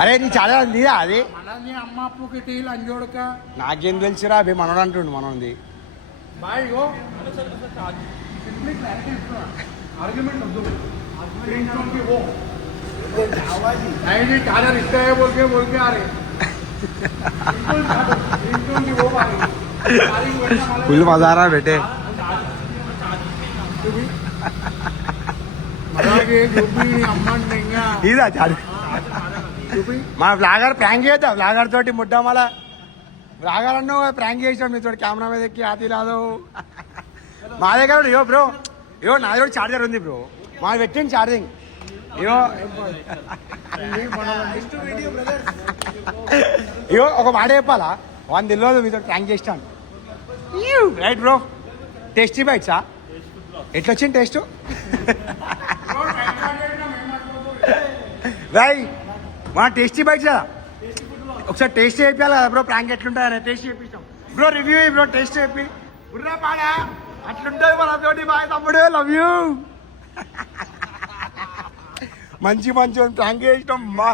అరే నీ చాలా నీదా అది అమ్మ అప్పుకి టీ లంజోడక నాకేం తెలుసురా అవి మనోడు అంటుండు మనోంది चार्जर इसका है बोल के आ रहे फुल मजा आ रहा बेटे ఇదా మన బ్లాగర్ ప్రాంక్ చేద్దాం బ్లాగర్ తోటి ముడ్డా మళ్ళా బ్లాగర్ అన్నావు ప్రాంక్ చేసాం మీతో కెమెరా మీద ఎక్కి అది రాదు మా దగ్గర ఇయో బ్రో ఇయో నా దగ్గర చార్జర్ ఉంది బ్రో మా పెట్టింది ఛార్జింగ్ ఇయో ఇయో ఒక మాట చెప్పాలా 1 తెలియదు మీతో ప్రాంక్ చేస్తాను రైట్ బ్రో టేస్టీ బైట్సా ఎట్లా వచ్చింది టేస్ట్ రాయ్ మన టేస్టీ బైట్స్ కదా ఒకసారి టేస్ట్ చేయాలి కదా బ్రో ప్రాంక్ ఎట్లుంటుందని టేస్ట్ చేపిస్తాం బ్రో రివ్యూ బ్రో టేస్ట్ చెప్పి బుర్రా పాడా అట్లుంటుంది మన తోటి బాయ్ తమ్ముడు లవ్ యూ మంచి ప్రాంక్ చేస్తాం మా